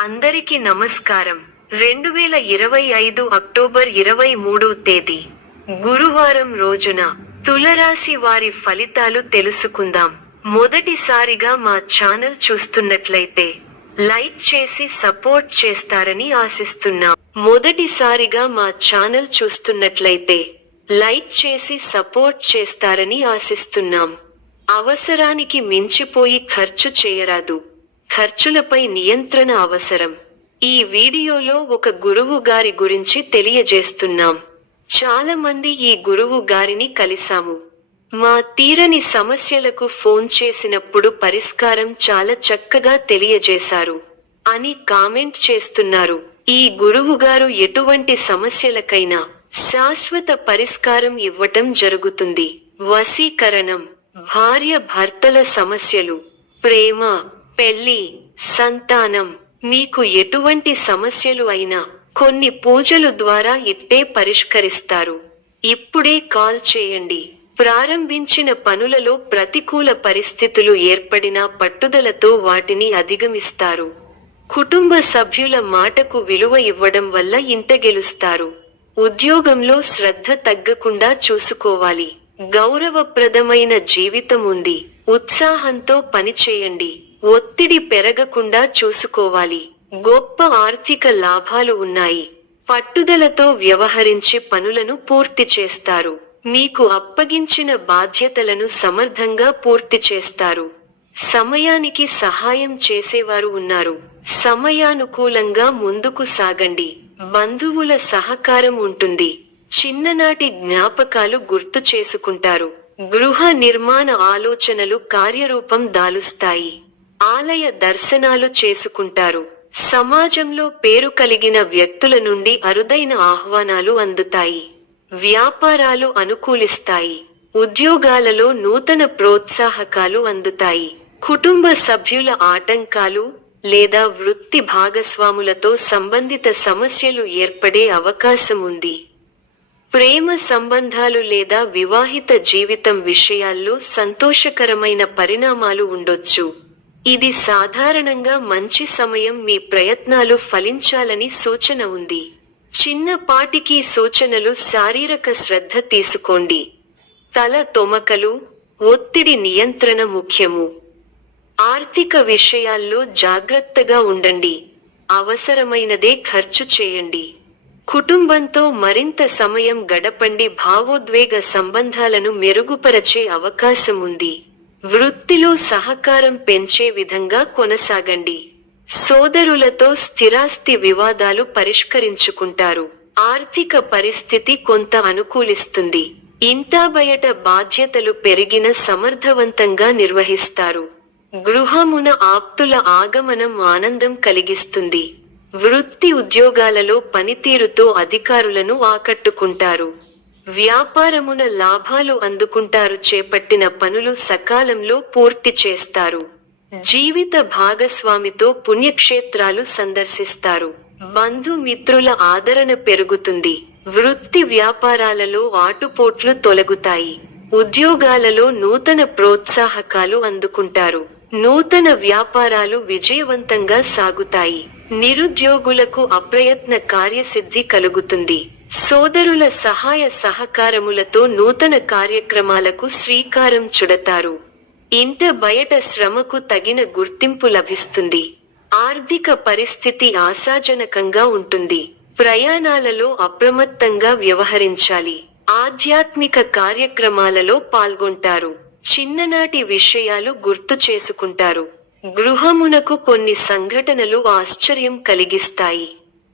అందరికి నమస్కారం. 2025 అక్టోబర్ 23 తేదీ గురువారం రోజున తులరాశి వారి ఫలితాలు తెలుసుకుందాం. మొదటిసారిగా మా ఛానల్ చూస్తున్నట్లయితే లైక్ చేసి సపోర్ట్ చేస్తారని ఆశిస్తున్నాం. మొదటిసారిగా మా ఛానల్ చూస్తున్నట్లయితే లైక్ చేసి సపోర్ట్ చేస్తారని ఆశిస్తున్నాం. అవసరానికి మించిపోయి ఖర్చు చేయరాదు. ఖర్చులపై నియంత్రణ అవసరం. ఈ వీడియోలో ఒక గురువు గారి గురించి తెలియజేస్తున్నాం. చాలా మంది ఈ గురువు గారిని కలిసాము. మా తీరని సమస్యలకు ఫోన్ చేసినప్పుడు పరిష్కారం చాలా చక్కగా తెలియజేశారు అని కామెంట్ చేస్తున్నారు. ఈ గురువు గారు ఎటువంటి సమస్యలకైనా శాశ్వత పరిష్కారం ఇవ్వటం జరుగుతుంది. వశీకరణం, భార్య భర్తల సమస్యలు, ప్రేమ, పెళ్లి, సంతానం, మీకు ఎటువంటి సమస్యలు అయినా కొన్ని పూజలు ద్వారా ఇట్టే పరిష్కరిస్తారు. ఇప్పుడే కాల్ చేయండి. ప్రారంభించిన పనులలో ప్రతికూల పరిస్థితులు ఏర్పడినా పట్టుదలతో వాటిని అధిగమిస్తారు. కుటుంబ సభ్యుల మాటకు విలువ ఇవ్వడం వల్ల ఇంట గెలుస్తారు. ఉద్యోగంలో శ్రద్ధ తగ్గకుండా చూసుకోవాలి. గౌరవప్రదమైన జీవితం ఉంది. ఉత్సాహంతో పనిచేయండి. ఒత్తిడి పెరగకుండా చూసుకోవాలి. గొప్ప ఆర్థిక లాభాలు ఉన్నాయి. పట్టుదలతో వ్యవహరించి పనులను పూర్తి చేస్తారు. మీకు అప్పగించిన బాధ్యతలను సమర్థంగా పూర్తి చేస్తారు. సమయానికి సహాయం చేసేవారు ఉన్నారు. సమయానుకూలంగా ముందుకు సాగండి. బంధువుల సహకారం ఉంటుంది. చిన్ననాటి జ్ఞాపకాలు గుర్తు చేసుకుంటారు. గృహ నిర్మాణ ఆలోచనలు కార్యరూపం దాలుస్తాయి. ఆలయ దర్శనాలు చేసుకుంటారు. సమాజంలో పేరు కలిగిన వ్యక్తుల నుండి అరుదైన ఆహ్వానాలు అందుతాయి. వ్యాపారాలు అనుకూలిస్తాయి. ఉద్యోగాలలో నూతన ప్రోత్సాహకాలు అందుతాయి. కుటుంబ సభ్యుల ఆటంకాలు లేదా వృత్తి భాగస్వాములతో సంబంధిత సమస్యలు ఏర్పడే అవకాశం ఉంది. ప్రేమ సంబంధాలు లేదా వివాహిత జీవితం విషయాల్లో సంతోషకరమైన పరిణామాలు ఉండొచ్చు. ఇది సాధారణంగా మంచి సమయం. మీ ప్రయత్నాలు ఫలించాలని సూచన ఉంది. చిన్నపాటికి సూచనలు. శారీరక శ్రద్ధ తీసుకోండి. తల తొమకలు, ఒత్తిడి నియంత్రణ ముఖ్యము. ఆర్థిక విషయాల్లో జాగ్రత్తగా ఉండండి. అవసరమైనదే ఖర్చు చేయండి. కుటుంబంతో మరింత సమయం గడపండి. భావోద్వేగ సంబంధాలను మెరుగుపరచే అవకాశం ఉంది. వృత్తిలో సహకారం పెంచే విధంగా కొనసాగండి. సోదరులతో స్థిరాస్తి వివాదాలు పరిష్కరించుకుంటారు. ఆర్థిక పరిస్థితి కొంత అనుకూలిస్తుంది. ఇంటా బయట బాధ్యతలు పెరిగిన సమర్థవంతంగా నిర్వహిస్తారు. గృహమున ఆప్తుల ఆగమనం ఆనందం కలిగిస్తుంది. వృత్తి ఉద్యోగాలలో పనితీరుతో అధికారులను ఆకట్టుకుంటారు. వ్యాపారమున లాభాలు అందుకుంటారు. చేపట్టిన పనులు సకాలంలో పూర్తి చేస్తారు. జీవిత భాగస్వామితో పుణ్యక్షేత్రాలు సందర్శిస్తారు. బంధుమిత్రుల ఆదరణ పెరుగుతుంది. వృత్తి వ్యాపారాలలో ఆటుపోట్లు తొలగుతాయి. ఉద్యోగాలలో నూతన ప్రోత్సాహకాలు అందుకుంటారు. నూతన వ్యాపారాలు విజయవంతంగా సాగుతాయి. నిరుద్యోగులకు అప్రయత్న కార్యసిద్ధి కలుగుతుంది. సోదరుల సహాయ సహకారములతో నూతన కార్యక్రమాలకు శ్రీకారం చుడతారు. ఇంట బయట శ్రమకు తగిన గుర్తింపు లభిస్తుంది. ఆర్థిక పరిస్థితి ఆశాజనకంగా ఉంటుంది. ప్రయాణాలలో అప్రమత్తంగా వ్యవహరించాలి. ఆధ్యాత్మిక కార్యక్రమాలలో పాల్గొంటారు. చిన్ననాటి విషయాలు గుర్తు చేసుకుంటారు. గృహమునకు కొన్ని సంఘటనలు ఆశ్చర్యం కలిగిస్తాయి.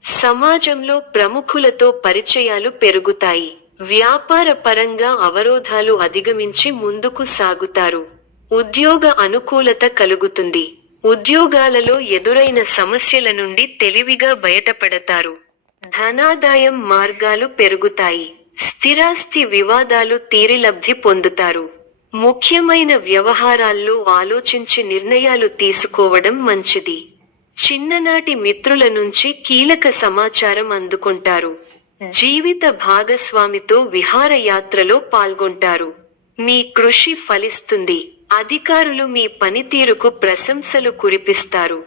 సమాజంలో ప్రముఖులతో పరిచయాలు పెరుగుతాయి. వ్యాపార పరంగా అవరోధాలు అధిగమించి ముందుకు సాగుతారు. ఉద్యోగ అనుకూలత కలుగుతుంది. ఉద్యోగాలలో ఎదురైన సమస్యల నుండి తెలివిగా బయటపడతారు. ధనాదాయం మార్గాలు పెరుగుతాయి. స్థిరాస్తి వివాదాలు తీరి లబ్ధి పొందుతారు. ముఖ్యమైన వ్యవహారాల్లో ఆలోచించి నిర్ణయాలు తీసుకోవడం మంచిది. చిన్ననాటి మిత్రుల నుంచి కీలక సమాచారం అందుకుంటారు. జీవిత భాగస్వామితో విహారయాత్రలో పాల్గొంటారు. మీ కృషి ఫలిస్తుంది. అధికారులు మీ పనితీరుకు ప్రశంసలు కురిపిస్తారు.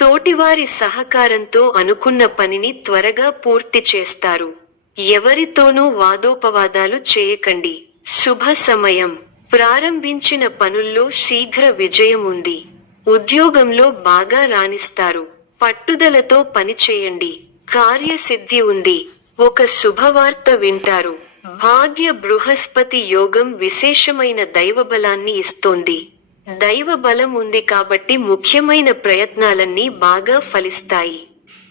తోటివారి సహకారంతో అనుకున్న పనిని త్వరగా పూర్తి చేస్తారు. ఎవరితోనూ వాదోపవాదాలు చేయకండి. శుభ సమయం. ప్రారంభించిన పనుల్లో శీఘ్ర విజయం ఉంది. ఉద్యోగంలో బాగా రాణిస్తారు. పట్టుదలతో పనిచేయండి. కార్యసిద్ధి ఉంది. ఒక శుభవార్త వింటారు. భాగ్య బృహస్పతి యోగం విశేషమైన దైవబలాన్ని ఇస్తోంది. దైవ బలం ఉంది కాబట్టి ముఖ్యమైన ప్రయత్నాలన్నీ బాగా ఫలిస్తాయి.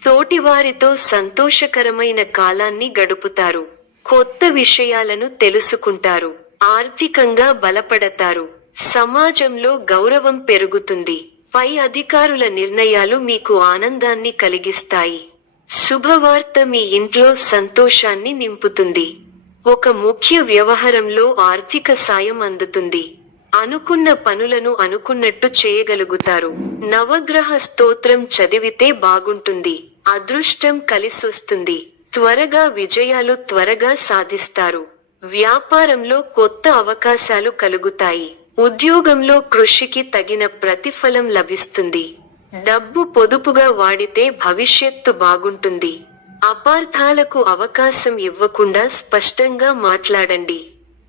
తోటివారితో సంతోషకరమైన కాలాన్ని గడుపుతారు. కొత్త విషయాలను తెలుసుకుంటారు. ఆర్థికంగా బలపడతారు. సమాజంలో గౌరవం పెరుగుతుంది. పై అధికారుల నిర్ణయాలు మీకు ఆనందాన్ని కలిగిస్తాయి. శుభవార్త మీ ఇంట్లో సంతోషాన్ని నింపుతుంది. ఒక ముఖ్య వ్యవహారంలో ఆర్థిక సాయం అందుతుంది. అనుకున్న పనులను అనుకున్నట్టు చేయగలుగుతారు. నవగ్రహ స్తోత్రం చదివితే బాగుంటుంది. అదృష్టం కలిసొస్తుంది. విజయాలు త్వరగా సాధిస్తారు. వ్యాపారంలో కొత్త అవకాశాలు కలుగుతాయి. ఉద్యోగంలో కృషికి తగిన ప్రతిఫలం లభిస్తుంది. డబ్బు పొదుపుగా వాడితే భవిష్యత్తు బాగుంటుంది. అపార్థాలకు అవకాశం ఇవ్వకుండా స్పష్టంగా మాట్లాడండి.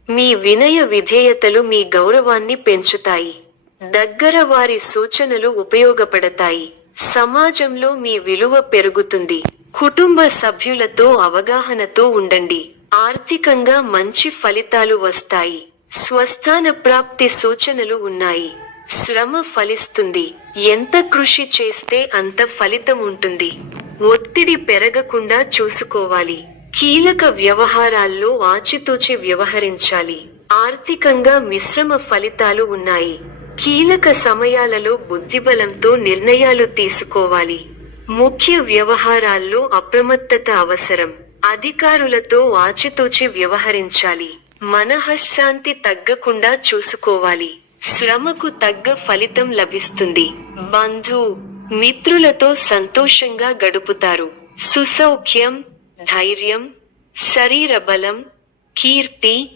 మీ వినయ విధేయతలు మీ గౌరవాన్ని పెంచుతాయి. దగ్గర వారి సూచనలు ఉపయోగపడతాయి. సమాజంలో మీ విలువ పెరుగుతుంది. కుటుంబ సభ్యులతో అవగాహనతో ఉండండి. ఆర్థికంగా మంచి ఫలితాలు వస్తాయి. స్వస్థాన ప్రాప్తి సూచనలు ఉన్నాయి. శ్రమ ఫలిస్తుంది. ఎంత కృషి చేస్తే అంత ఫలితం ఉంటుంది. ఒత్తిడి పెరగకుండా చూసుకోవాలి. కీలక వ్యవహారాల్లో ఆచితూచి వ్యవహరించాలి. ఆర్థికంగా మిశ్రమ ఫలితాలు ఉన్నాయి. కీలక సమయాలలో బుద్ధిబలంతో నిర్ణయాలు తీసుకోవాలి. ముఖ్య వ్యవహారాల్లో అప్రమత్తత అవసరం. అధికారులతో ఆచితూచి వ్యవహరించాలి. మనఃశాంతి తగ్గకుండా చూసుకోవాలి. శ్రమకు తగ్గ ఫలితం లభిస్తుంది. బంధు మిత్రులతో సంతోషంగా గడుపుతారు. సుసౌఖ్యం, ధైర్యం, శరీర బలం, కీర్తి,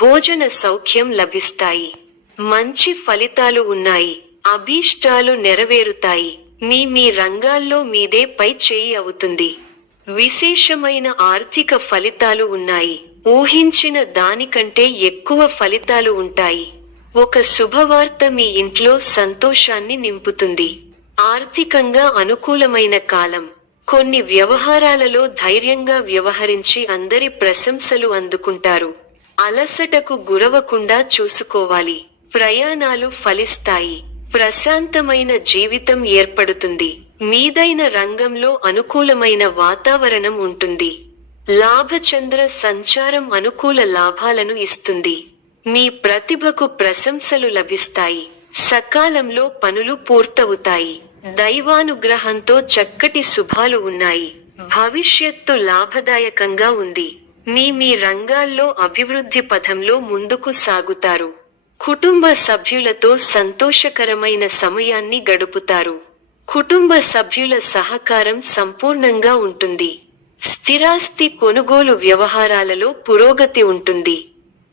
భోజన సౌఖ్యం లభిస్తాయి. మంచి ఫలితాలు ఉన్నాయి. అభీష్టాలు నెరవేరుతాయి. మీ రంగాల్లో మీదే పై చేయి అవుతుంది. విశేషమైన ఆర్థిక ఫలితాలు ఉన్నాయి. ఊహించిన దానికంటే ఎక్కువ ఫలితాలు ఉంటాయి. ఒక శుభవార్త మీ ఇంట్లో సంతోషాన్ని నింపుతుంది. ఆర్థికంగా అనుకూలమైన కాలం. కొన్ని వ్యవహారాలలో ధైర్యంగా వ్యవహరించి అందరి ప్రశంసలు అందుకుంటారు. అలసటకు గురవకుండా చూసుకోవాలి. ప్రయాణాలు ఫలిస్తాయి. ప్రశాంతమైన జీవితం ఏర్పడుతుంది. మీదైన రంగంలో అనుకూలమైన వాతావరణం ఉంటుంది. లాభచంద్ర సంచారం అనుకూల లాభాలను ఇస్తుంది. మీ ప్రతిభకు ప్రశంసలు లభిస్తాయి. సకాలంలో పనులు పూర్తవుతాయి. దైవానుగ్రహంతో చక్కటి శుభాలు ఉన్నాయి. భవిష్యత్తు లాభదాయకంగా ఉంది. మీ రంగాల్లో అభివృద్ధి పథంలో ముందుకు సాగుతారు. కుటుంబ సభ్యులతో సంతోషకరమైన సమయాన్ని గడుపుతారు. కుటుంబ సభ్యుల సహకారం సంపూర్ణంగా ఉంటుంది. స్థిరాస్తి కొనుగోలు వ్యవహారాలలో పురోగతి ఉంటుంది.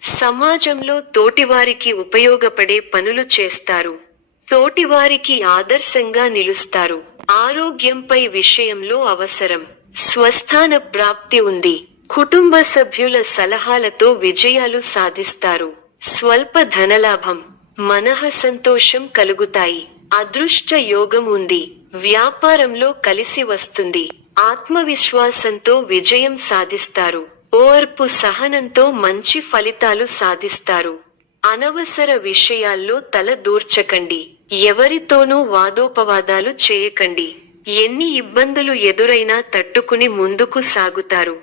సమాజంలో తోటివారికి ఉపయోగపడే పనులు చేస్తారు. తోటివారికి ఆదర్శంగా నిలుస్తారు. ఆరోగ్యంపై విషయంలో అవసరం. స్వస్థాన ప్రాప్తి ఉంది. కుటుంబ సభ్యుల సలహాలతో విజయాలు సాధిస్తారు. స్వల్ప ధనలాభం, మనఃసంతోషం కలుగుతాయి. అదృష్ట యోగం ఉంది. వ్యాపారంలో కలిసి వస్తుంది. ఆత్మవిశ్వాసంతో విజయం సాధిస్తారు. ఓర్పు సహనంతో మంచి ఫలితాలు సాధిస్తారు. అనవసర విషయాల్లో తల దూర్చకండి. ఎవరితోనూ వాదోపవాదాలు చేయకండి. ఎన్ని ఇబ్బందులు ఎదురైనా తట్టుకుని ముందుకు సాగుతారు.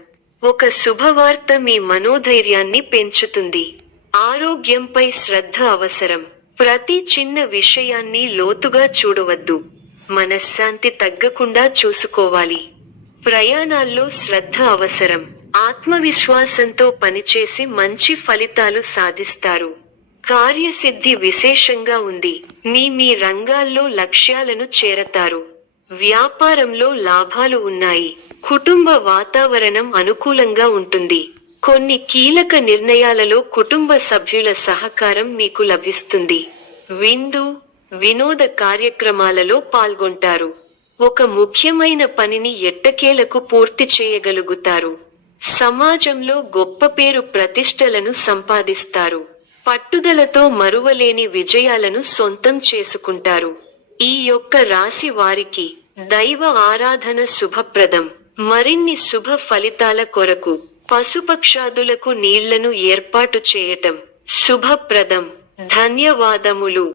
ఒక శుభవార్త మీ మనోధైర్యాన్ని పెంచుతుంది. ఆరోగ్యంపై శ్రద్ధ అవసరం. ప్రతి చిన్న విషయాన్ని లోతుగా చూడవద్దు. మనశ్శాంతి తగ్గకుండా చూసుకోవాలి. ప్రయాణాల్లో శ్రద్ధ అవసరం. ఆత్మవిశ్వాసంతో పనిచేసి మంచి ఫలితాలు సాధిస్తారు. కార్యసిద్ధి విశేషంగా ఉంది. మీ రంగాల్లో లక్ష్యాలను చేరతారు. వ్యాపారంలో లాభాలు ఉన్నాయి. కుటుంబ వాతావరణం అనుకూలంగా ఉంటుంది. కొన్ని కీలక నిర్ణయాలలో కుటుంబ సభ్యుల సహకారం మీకు లభిస్తుంది. విందు, వినోద కార్యక్రమాలలో పాల్గొంటారు. ఒక ముఖ్యమైన పనిని ఎట్టకేలకు పూర్తి చేయగలుగుతారు. సమాజంలో గొప్ప పేరు ప్రతిష్టలను సంపాదిస్తారు. పట్టుదలతో మరువలేని విజయాలను సొంతం చేసుకుంటారు. ఈ యొక్క రాశి వారికి దైవ ఆరాధన శుభప్రదం. మరిన్ని శుభ ఫలితాల కొరకు పశుపక్షాదులకు నీళ్లను ఏర్పాటు చేయటం శుభప్రదం. ధన్యవాదములు.